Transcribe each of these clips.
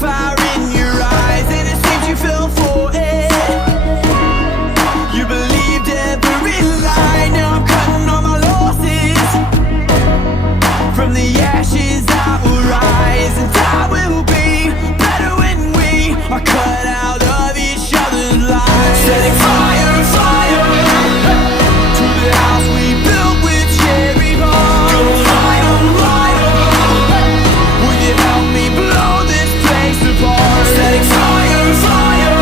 fire in your eyes, and it seems you fell for it. You believed every lie, now I'm cutting all my losses. From the ashes I will rise, and I will be better when we are cut out of each other's lives. Setting fire, fire to the house we built with cherry bombs. Gonna light 'em, light 'em. Will you help me blow this place apart? Setting fire, fire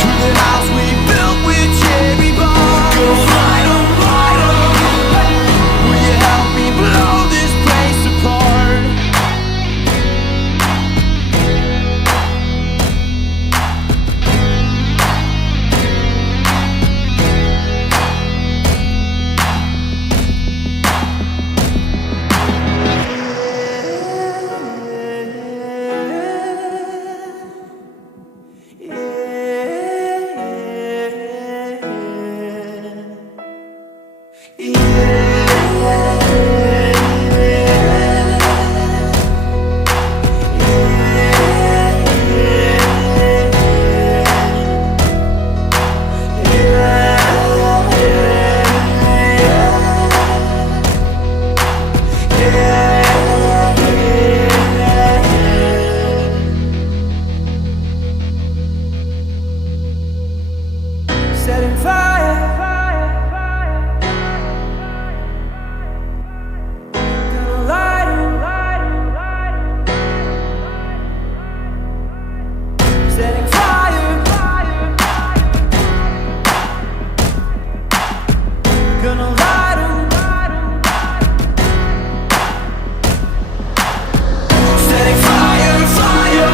to the house we built with cherry bombs. Gonna light 'em, light 'em. Will you help me blow this place apart? Setting fire, gonna light 'em, setting fire, gonna light 'em, setting fire, fire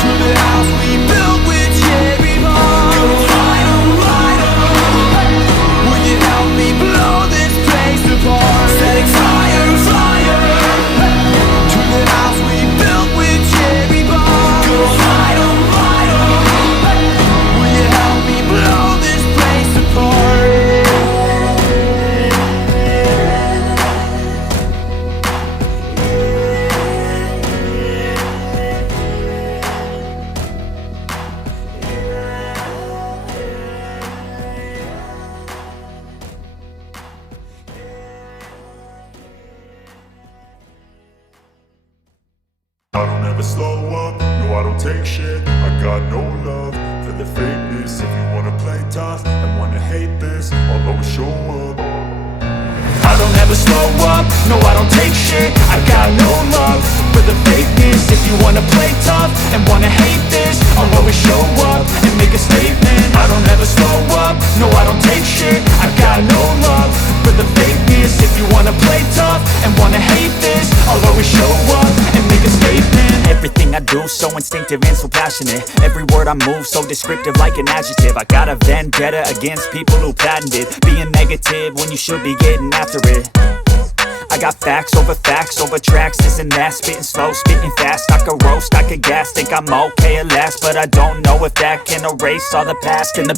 to the house we built with cherry bombs. Gonna light 'em, light 'em. Will you help me blow this place apart? Setting fire, fire to the house we built with cherry bombs. Gonna light 'em, light 'em. Will you help me blow this place apart? I don't ever slow up, no I don't take shit. I got no love for the fakeness. If you wanna play tough and wanna hate this, I'll always show up. I don't ever slow up, no I don't take shit. I got no love for the fakeness. If you wanna play tough and wanna hate this, I'll always show up and make a statement. I don't ever slow up, no I don't take shit. I got no love for the fakeness. If you wanna play tough and wanna hate this, I'll always show up and make a statement. Everything I do so instinctive and so passionate. Every word I move so descriptive like an adjective. I got a vendetta against people who patented being negative when you should be getting after it. I got facts over tracks, this and that. Spitting slow, spitting fast. I could roast, I could gas. Think I'm okay at last, but I don't know if that can erase all the past and the